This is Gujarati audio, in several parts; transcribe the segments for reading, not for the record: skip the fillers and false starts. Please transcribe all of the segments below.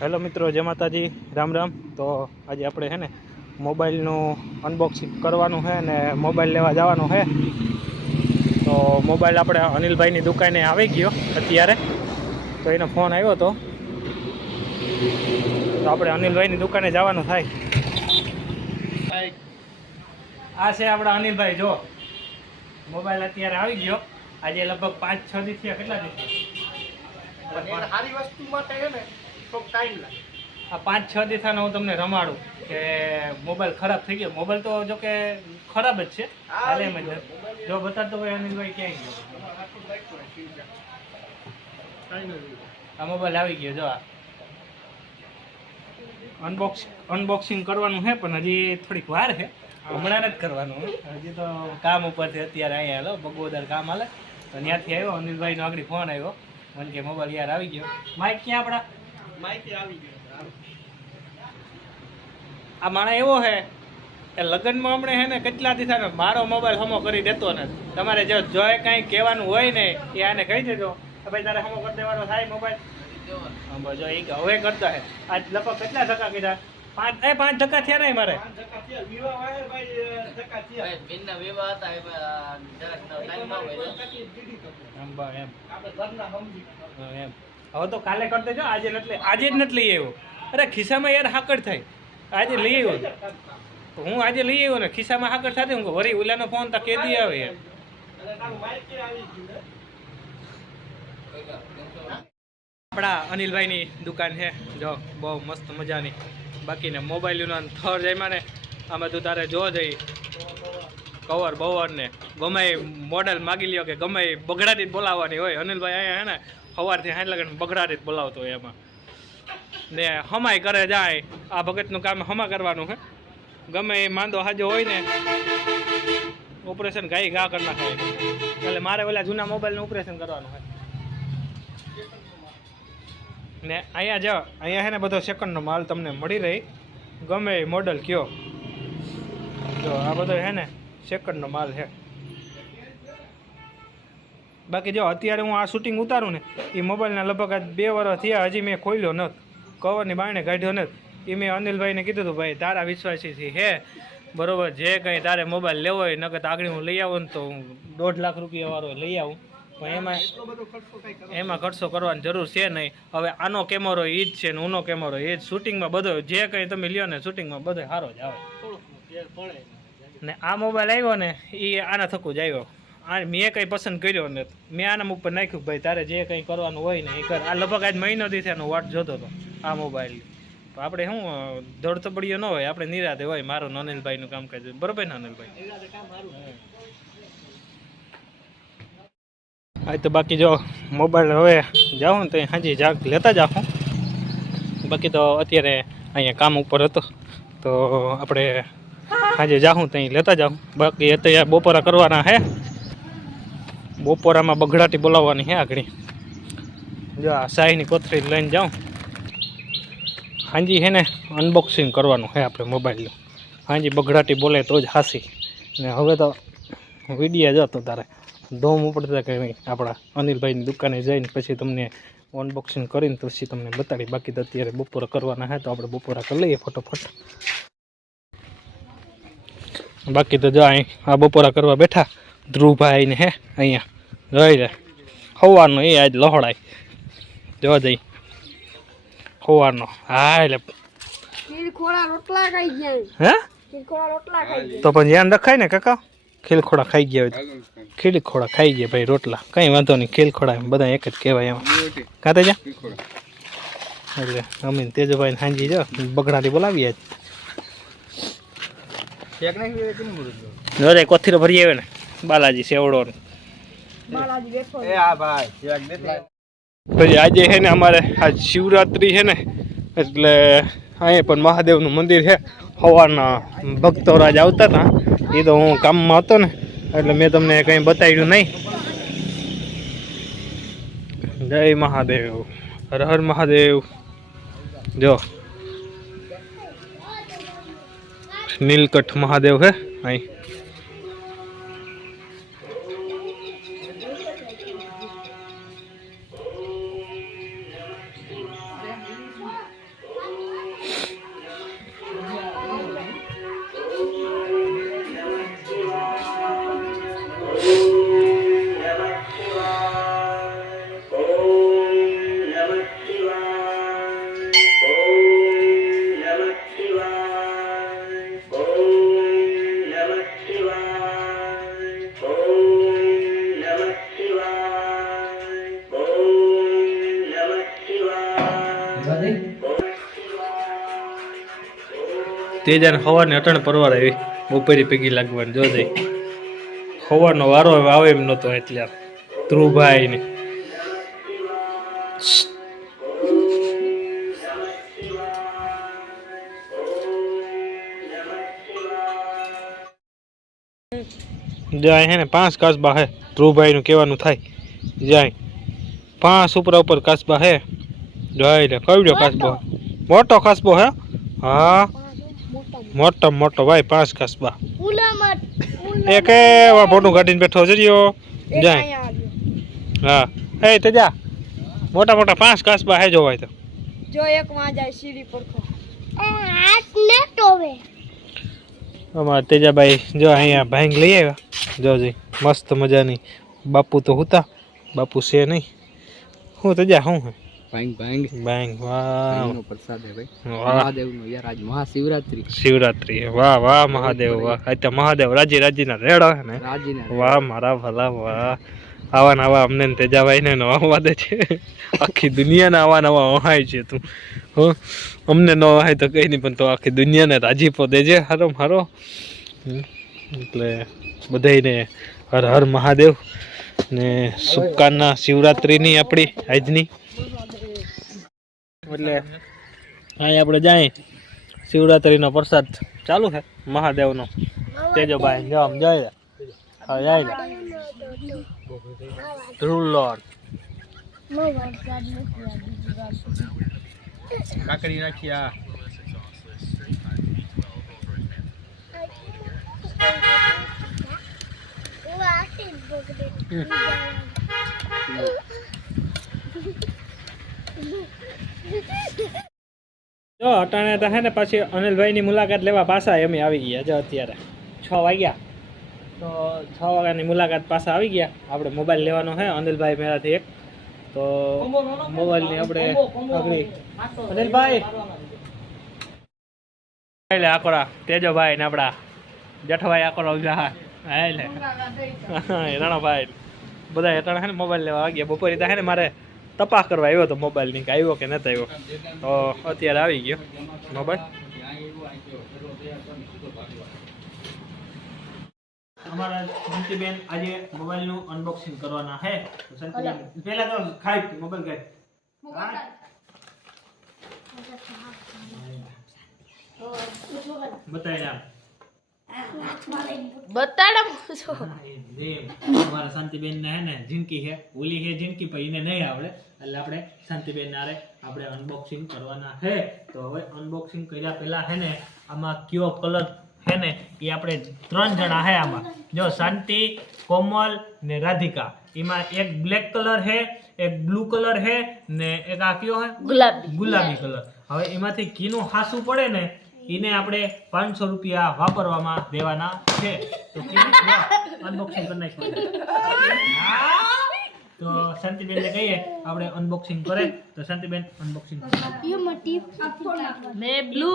હેલો મિત્રો, જય માતાજી, રામ રામ। તો આજે આપણે છે ને મોબાઈલનું અનબોક્સિંગ કરવાનું છે ને મોબાઈલ લેવા જવાનું છે। તો મોબાઈલ આપણે અનિલભાઈની દુકાને આવી ગયો અત્યારે, તો એનો ફોન આવ્યો હતો, તો આપણે અનિલભાઈની દુકાને જવાનું થાય। આ છે આપણા અનિલભાઈ, જો મોબાઈલ અત્યારે આવી ગયો। આજે લગભગ 5-6 દિવસ થયા, કેટલા દિવસ સારી વસ્તુ માટે છે ને થોડોક ટાઈમ લાગે। આ 5-6 દિવસનો હું તમને રમાડું કે મોબાઈલ ખરાબ થઈ ગયો। મોબાઈલ તો જો કે ખરાબ જ છે, હાલે એમ જ જો બતાવતો હોય અનિલભાઈ ક્યાંય ગયો। આ મોબાઈલ આવી ગયો, જો આ અનબોક્સિંગ કરવાનું છે, પણ હજી થોડીક વાર છે, હમણાં જ કરવાનું। હજી તો કામ ઉપરથી અત્યારે અહીંયા હાલો બગોદર કામ હાલે, તો ત્યાંથી આવ્યો અનિલભાઈનો આગળ ફોન આવ્યો મને કે મોબાઈલ યાર આવી ગયો। માઇક ક્યાં આપણા? માહિતી આવી ગઈ। આ માણસ એવો છે કે લગ્નમાં હમણાં છે ને કેટલા દિવસ મારો મોબાઈલ હમો કરી દેતો નથી। તમારે જો જોઈ કાંઈ કહેવાનું હોય ને એ આને કહી દેજો કે ભાઈ તારે હમો કરી દેવાનો થાય મોબાઈલ। જો એ હવે કરતા હે, આજ લગભગ કેટલા ધક્કા કીધા? 5 ધક્કા થયા નહીં મારે। એમ હવે તો કાલે કરી દેજો, આજે નથી, આજે જ નથી લઈ આવ્યો। અરે ખિસ્સામાં યાર હાકડ થાય, આજે લઈ આવ્યો તો હું આજે લઈ આવ્યો ને ખિસ્સામાં હાકડ થતી, હું વરી ઓલાનો ફોન તો કેદી આવે યાર। આપણા અનિલભાઈની દુકાન છે, જો બહુ મસ્ત મજાની। બાકીને મોબાઈલનો થર જાય ને આમાં તું તારે જો જઈ કવર બવર ને ગમે મોડેલ માગી લ્યો કે ગમે બગડાટી જ બોલાવવાની હોય। અનિલભાઈ અહીંયા હે ને સવારથી હાઈ લગન બગડાટી જ બોલાવતો હોય એમાં ને હમાય કરે જાય। આ ભગતનું કામ હમા કરવાનું છે, ગમે એ માંદો હાજો હોય ને ઓપરેશન ગાઈ ઘા કરી નાખે, એટલે મારે ઓલા જૂના મોબાઈલનું ઓપરેશન કરવાનું છે ને અહીંયા જો અહીંયા છે ને બધો સેકન્ડનો માલ તમને મળી રહી, ગમે એ મોડલ કયો। જો આ બધો છે ને સેકન્ડનો માલ છે। બાકી જો અત્યારે હું આ શૂટિંગ ઉતારું ને એ મોબાઈલના લગભગ આજ 2 વર્ષ થયા, હજી મેં ખોલ્યો નથી, કવરની બારણે કાઢ્યો નથી। એ મેં અનિલભાઈને કીધું હતું ભાઈ તારા વિશ્વાસીથી હે બરાબર, જે કંઈ તારે મોબાઈલ લેવો હોય નકર આગળ હું લઈ આવું ને તો 1.5 લાખ રૂપિયા વાળો લઈ આવું, પણ એમાં ખર્ચો કરવાની જરૂર છે નહીં। હવે આનો કેમેરો એ જ છે ને ઉનો કેમેરો એ જ, શૂટિંગમાં બધો જે કંઈ તમે લ્યો ને શૂટિંગમાં બધો સારો જ આવે ને। આ મોબાઈલ આવ્યો ને એ આના થકું જ આવ્યો, આ મેં કંઈ પસંદ કર્યો ને મેં આના ઉપર નાખ્યું ભાઈ તારે જે કંઈ કરવાનું હોય ને એ કર। આ લગભગ આજ મહિનો દી થયાનો વાટ જોતો હતો આ મોબાઈલ, તો આપણે શું દોડતબડીઓ ન હોય, આપણે નિરાતે હોય મારું અનિલભાઈનું કામકાજ, બરોબર ને અનિલભાઈ? હા તો બાકી જો મોબાઈલ હવે જાઉં ને તો હાજી જાગ લેતા જાઉં, બાકી તો અત્યારે અહીંયા કામ ઉપર હતો તો આપણે હાજે જાઉં તો અહીં લેતા જાઉં। બાકી અત્યારે બપોરા કરવાના છે, બપોરામાં બગડાટી બોલાવવાની છે આગળ। જો આ શાહીની કોથળી લઈને જાઉં, હાજી છે ને અનબોક્સિંગ કરવાનું છે આપણે મોબાઈલનું, હાજી બગડાટી બોલે તો જ હાસી ને। હવે તો વિડીયો જતો તારે ધોમ ઉપડતા કે નહીં આપણા અનિલભાઈની દુકાને જઈને પછી તમને અનબોક્સિંગ કરીને પછી તમને બતાડી। બાકી તો અત્યારે બપોરા કરવાના છે તો આપણે બપોરા કરી લઈએ ફટોફટ। બાકી તો જો અહીં આ બપોરા કરવા બેઠા ધ્રુવભાઈ ને હે અહીંયા રહી જાય સવારનો એ આજ લહડાય જોવા જઈ સવારનો। હા એટલે હે તો પણ ધ્યાન રખાય ને કાકા, ખીલખોડા ખાઈ ગયા હોય, ખીલખોડા ખાઈ ગયા ભાઈ રોટલા, કંઈ વાંધો નહીં, ખીલખોડા બધા એક જ કહેવાય એમાં કાતે જા। એટલે અમે તેજભાઈ હાંજી જો બગડાટી બોલાવીએ જ કોથીરો ભરી આવે ને બાલાજી સેવડો પછી આજે છે ને અમારે આજ શિવરાત્રી છે ને એટલે અહીંયા પણ મહાદેવનું મંદિર છે। સવારના ભક્તોરાજ આવતા હતા, એ તો હું કામમાં હતો ને એટલે મેં તમને કંઈ બતાવ્યું નહીં। જય મહાદેવ, હર હર મહાદેવ। જો નીલકંઠ મહાદેવ છે અહીં, તેજાને સવારની અટણ પરવાર આવી બપોરી ભેગી લાગવાની જો જઈ સવારનો વારો આવે એમ નહોતો એટલે ધ્રુવભાઈ ને જાય હે ને 5 કાસબા હે ધ્રુવભાઈ નું કહેવાનું થાય જાય 5 ઉપર કાસબા હે જાય લે કવડો કાસબો મોટો કાસબો હે હા મોટો ભાઈ 5 કાસબા એક એવા મોટું ગાડીને બેઠો છે જાય હા એ તેજા મોટા 5 કાસબા હે જોવાય તો જો એક માં જાય સીડી પર હાથ ને ટોવે અમારા તેજાભાઈ જો અહીંયા ભાંગ લઈ આવ્યા જોજી મસ્ત મજાની બાપુ તો હતા બાપુ છે નહીં હું તેજા હું હે ભાંગ વાહ પ્રસાદ હે ભાઈ વાહ મહાદેવનો યાર આજ મહાશિવરાત્રી શિવરાત્રી વાહ મહાદેવ વાહ આ તો મહાદેવ રાજીના રેડો હે ને રાજીના વાહ મારા ભલા વાહ આવા અમને ને તેજાભાઈ ને નવા દે છે આખી દુનિયાને આવા વહાય છે તું હો અમને ન વહાય તો કઈ નહીં પણ તો આખી દુનિયાને રાજીપો દેજે હારો એટલે બધાને હર હર મહાદેવ ને શુભકામના શિવરાત્રીની આપણી આજની એટલે અહીં આપણે જાય શિવરાત્રીનો પ્રસાદ ચાલુ છે મહાદેવનો તેજોભાઈ જો આમ જાય જાય ધ્રુવ લોર્ડ કાકડી નાખ્યા જો અટાણે તો હે ને પછી અનિલભાઈની મુલાકાત લેવા પાછા અમે આવી ગયા જો અત્યારે 6 વાગ્યા તો 6 વાગ્યાની મુલાકાત પાછા આવી ગયા આપણે મોબાઈલ લેવાનો છે અનિલભાઈ મેરાથી એક તો મોબાઈલની આપણે આગળ અનિલભાઈ એટલે આકોરા તેજોભાઈ ને આપણા જેઠભાઈ આકોરા ઉભા હા એટલે રાણાભાઈ બધા અટાણે છે ને મોબાઈલ લેવા આવી ગયા બપોરે તો હે ને મારે તપાસ કરવા આવ્યો તો મોબાઈલની કે આવ્યો કે નથી આવ્યો તો અત્યારે આવી ગયો મોબાઈલ અમારા શાંતિબેન આજે મોબાઈલનું અનબોક્સિંગ કરવાના છે તો શાંતિબેન પહેલા તો ખાઈ મોબાઈલ બતાવી અમારા શાંતિબેન ને હે ને જિંદગી છે ઓલી છે જિંદગી પણ એને નહીં આવડે એટલે આપણે શાંતિબેન નારે આપણે અનબોક્સિંગ કરવાના છે તો હવે અનબોક્સિંગ કર્યા પહેલા હે ને આમાં કયો કલર હે ને એ આપણે 3 જણા હે આમાં જો શાંતિ કોમલ ને રાધિકા એમાં એક બ્લેક કલર હે એક બ્લુ કલર હે ને એક આ કયો હે ગુલાબી કલર હવે એમાંથી કીનું હાસું પડે ને એને આપણે 500 રૂપિયા વાપરવામાં દેવાના છે તો અનબોક્સિંગ કરી નાખીએ તો શાંતિબેન ને કહીએ આપણે અનબોક્સિંગ કરે તો શાંતિબેન અનબોક્સિંગ ને બ્લુ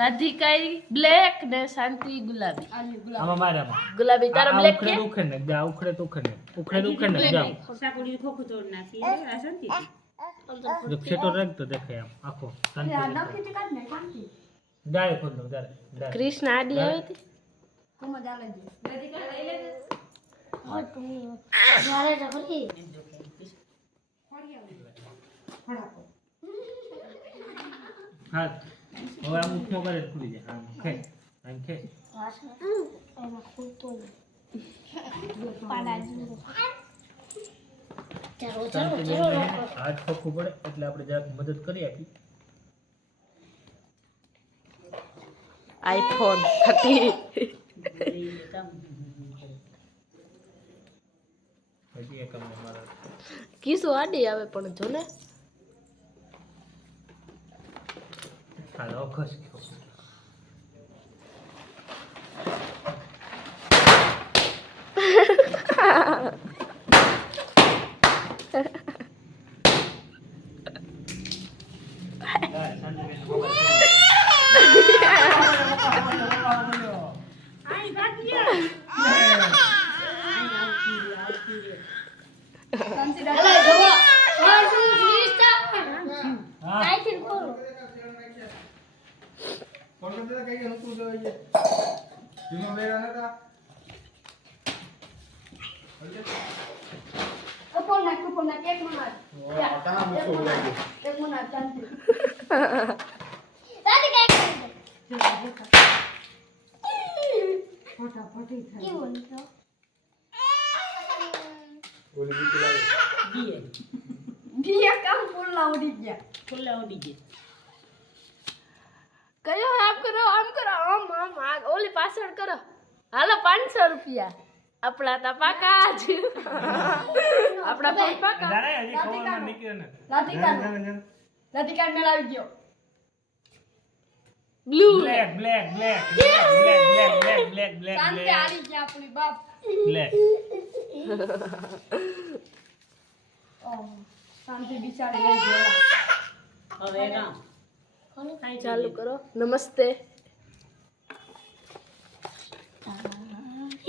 રાધિકાઈ બ્લેક ને શાંતિ ગુલાબી આમાં મારામાં ગુલાબી તારો બ્લેક કે ઉખેડ ને જા ઉખેડ ને જા સાકુડી ખોખું તોડ નાખી આ શાંતિ જો છેટો રાખ તો દેખાય આમ આખો શાંતિ ગાય ખોલ દો ગાય કૃષ્ણ આડી આવી હતી હા હવે આમ ઉઠો કરે ખુલી જાય આમ ખે હાથ ખોખું પડે એટલે આપણે જરાક મદદ કરી આપી આઈફોન 30 હજી એક અમને મારા કીસુ આડી આવે પણ જો ને હાલો ખસ આઈથી ખોલો કપોલ નાખ એક મિનિટ શાંતિ દાદી કઈ ફટાફટી થાય કેવું નીકળો દીએ દિયા કામ ફૂલલા ઉડી ગયા ખુલ્લા ઉડી ગઈ કયો આમ કરો આમ ઓલી પાછળ કરો હાલો 500 રૂપિયા આપણા તા પાકા જ આપણા ફોન પાકા જરા હજી ખબર નીકળે ને રાધિકા મેળાવી ગયો બ્લુ બ્લેક શાંતિ આડી ગયા આપણી બાપ બ્લેક શાંતિ બિચારી લઈ ગયા હવે રામ ચાલુ કરો નમસ્તે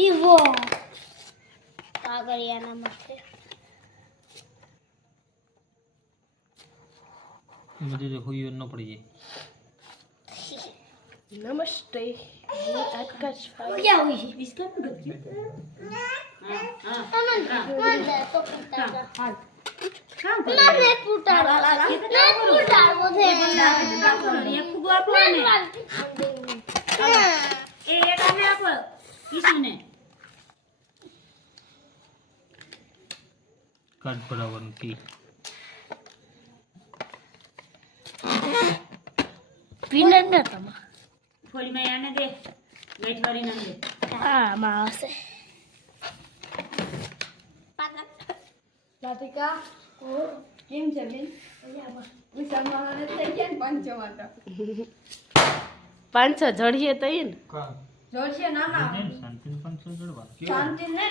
ઈવો કાગળિયા નમસ્તે मुझे देखो ये न पड़ी नमस्ते आकाश भाई क्या हुई इसका भी गलती हाँ तो पुटाड़ा काम नहीं पुटाड़ा नहीं पुटाड़ा वो थे ये फुगो आपो ने ए एक आने आपो किसने काट बराबर की पीनट न तमा ફોલી માં આને દે મેઠ વાળી ના દે હા માસે રાધિકા ઓ કેમ છે બેન ઉસમાને થઈ ગયા ને 500 જડીએ તઈ ને જોડશે ના ના શાંતિ 500 જડવા શાંતિ ને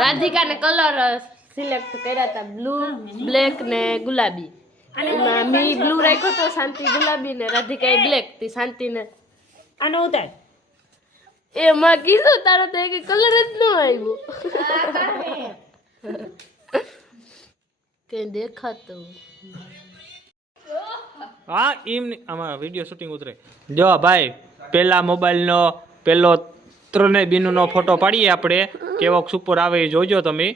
રાધિકાને કલર સિલેક્ટ કર્યા હતા બ્લુ બ્લેક ને ગુલાબી એમાં મી બ્લુ રાખ્યો તો શાંતિ ગુલાબી ને રાધિકાએ બ્લેક થી શાંતિ ને આનો ઉતાર એમાં કીધું તારો તો એક કલર જ ન આવ્યો કે દેખાતો હા એમ આમાં વિડીયો શૂટિંગ ઉતરે જો ભાઈ પેલા મોબાઈલનો પેલો 3 બીનુનો ફોટો પાડીએ આપણે કેવો સુપર આવે એ જોજો તમે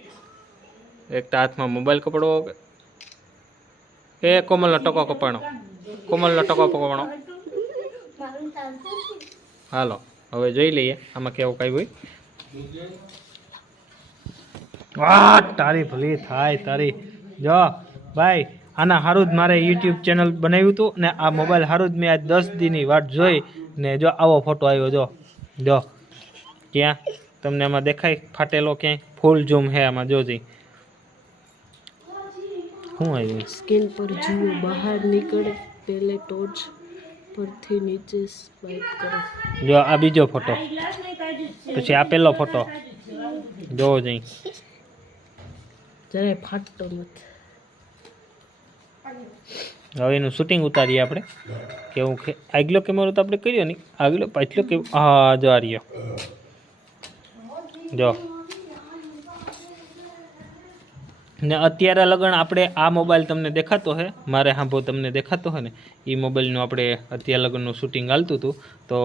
એક તો હાથમાં મોબાઈલ કપડો એ કોમલનો ટકો કપાણો હાલો હવે જોઈ લઈએ આમાં કેવું કઈ હોય વાહ તારી ભલી થાય તારી જો ભાઈ આના હારું જ મારે યુટ્યુબ ચેનલ બનાવ્યું હતું ને આ મોબાઈલ હારું જ મેં આજ 10 દીની વાટ જોઈ ને જો આવો ફોટો આવ્યો જો ક્યાં તમને આમાં દેખાય ફાટેલો ક્યાંય ફૂલ ઝૂમ હે આમાં જોજી શું આવ્યું સ્ક્રીન પર જુઓ બહાર નીકળે પહેલે ટોચ પરથી નીચે સ્વાઇપ કરો જો આ બીજો ફોટો પછી આ પેલો ફોટો જોવો જઈ જરાય ફાટતો નથી હવે એનું શૂટિંગ ઉતારીએ આપણે કેવું કે આગલો કેમેરો તો આપણે કર્યો નહીં આગલો પાછલો કેવું હા જો આ રહ્યો જો ને અત્યારે લગન આપણે આ મોબાઈલ તમને દેખાતો હે મારે હાંભો તમને દેખાતો હે ને એ મોબાઈલનું આપણે અત્યારે લગનનું શૂટિંગ હાલતું હતું તો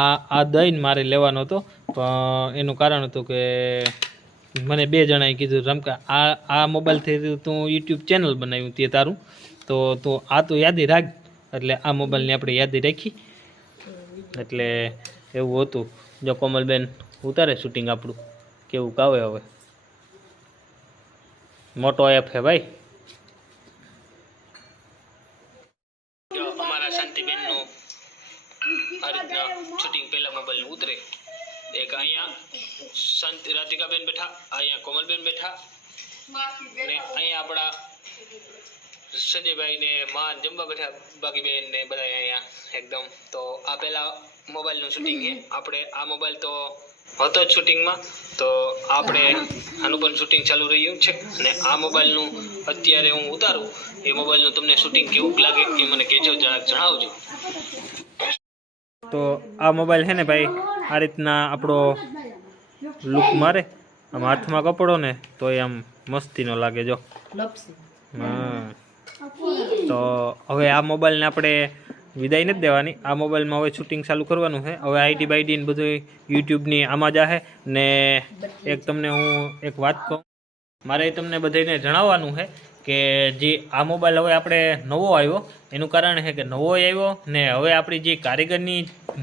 આ દઈને મારે લેવાનો હતો પણ એનું કારણ હતું કે મને 2 જણાએ કીધું રમકા આ મોબાઈલથી તું યુટ્યુબ ચેનલ બનાવ્યું તે તારું તો તું આ તો યાદી રાખ એટલે આ મોબાઈલની આપણે યાદી રાખી એટલે એવું હતું જો કોમલબેન ઉતારે શૂટિંગ આપણું કેવું કાવે હવે મોટો એપ હે ભાઈ જો અમારા શાંતિબેનનું આ રીતના શૂટિંગ પહેલા મોબાઈલ ઉતરે એક અહીંયા શાંતિ રાધિકાબેન બેઠા અહીંયા કોમલબેન બેઠા ને અહીંયા આપણા સંજયભાઈ ને માન જમવા બેઠા બાકી બેન ને બધા અહીંયા એકદમ તો આ પહેલા મોબાઈલનું શૂટિંગ છે આપણે આ મોબાઈલ તો હતો જ શૂટિંગમાં તો આપણે આનું પણ શૂટિંગ ચાલુ રહ્યું છે અને આ મોબાઈલનું અત્યારે હું ઉતારું એ મોબાઈલનું તમને શૂટિંગ કેવું લાગે એ મને કહેજો જરાક જણાવજો તો આ મોબાઈલ છે ને ભાઈ આ રીતના આપણો લુક મારે આમ હાથમાં કપડો ને તો એ આમ મસ્તીનો લાગે જો હા તો હવે આ મોબાઈલને આપણે વિદાય નથી દેવાની. આ મોબાઈલમાં હવે શૂટિંગ ચાલુ કરવાનું છે. હવે આઈડી બાઈડી ને બધું યુટ્યુબની આમાં જ છે. ને એક તમને હું એક વાત કહું, મારે તમને બધાને જણાવવાનું છે કે જે આ મોબાઈલ હવે આપણે નવો આવ્યો એનું કારણ છે કે નવો આવ્યો ને હવે આપણી જે કારીગરની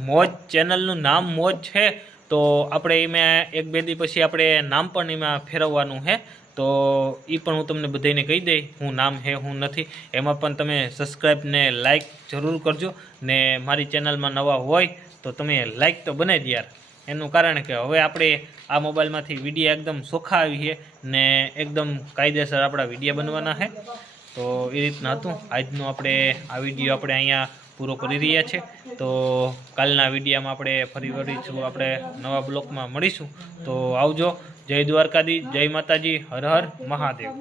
મોજ ચેનલનું નામ મોજ છે, તો આપણે એમાં એક બે દી પછી આપણે નામ પણ એમાં ફેરવવાનું છે. તો એ પણ હું તમને બધાને કહી દઈ હું નામ છે હું નથી. એમાં પણ તમે સબસ્ક્રાઈબ ને લાઈક જરૂર કરજો. ને મારી ચેનલમાં નવા હોય તો તમે લાઈક તો બને જ યાર. એનું કારણ કે હવે આપણે આ મોબાઈલમાંથી વિડીયો એકદમ ચોખ્ખા આવી છે ને એકદમ કાયદેસર આપણા વિડીયો બનવાના છે. તો એ રીતના હતું આજનું આપણે આ વિડીયો આપણે અહીંયા પૂરો કરી રહ્યા છે. તો કાલના વિડીયોમાં આપણે ફરી વળીશું, આપણે નવા બ્લોગમાં મળીશું. તો આવજો. જય દ્વારકાધીશ, જય માતાજી, હર હર મહાદેવ.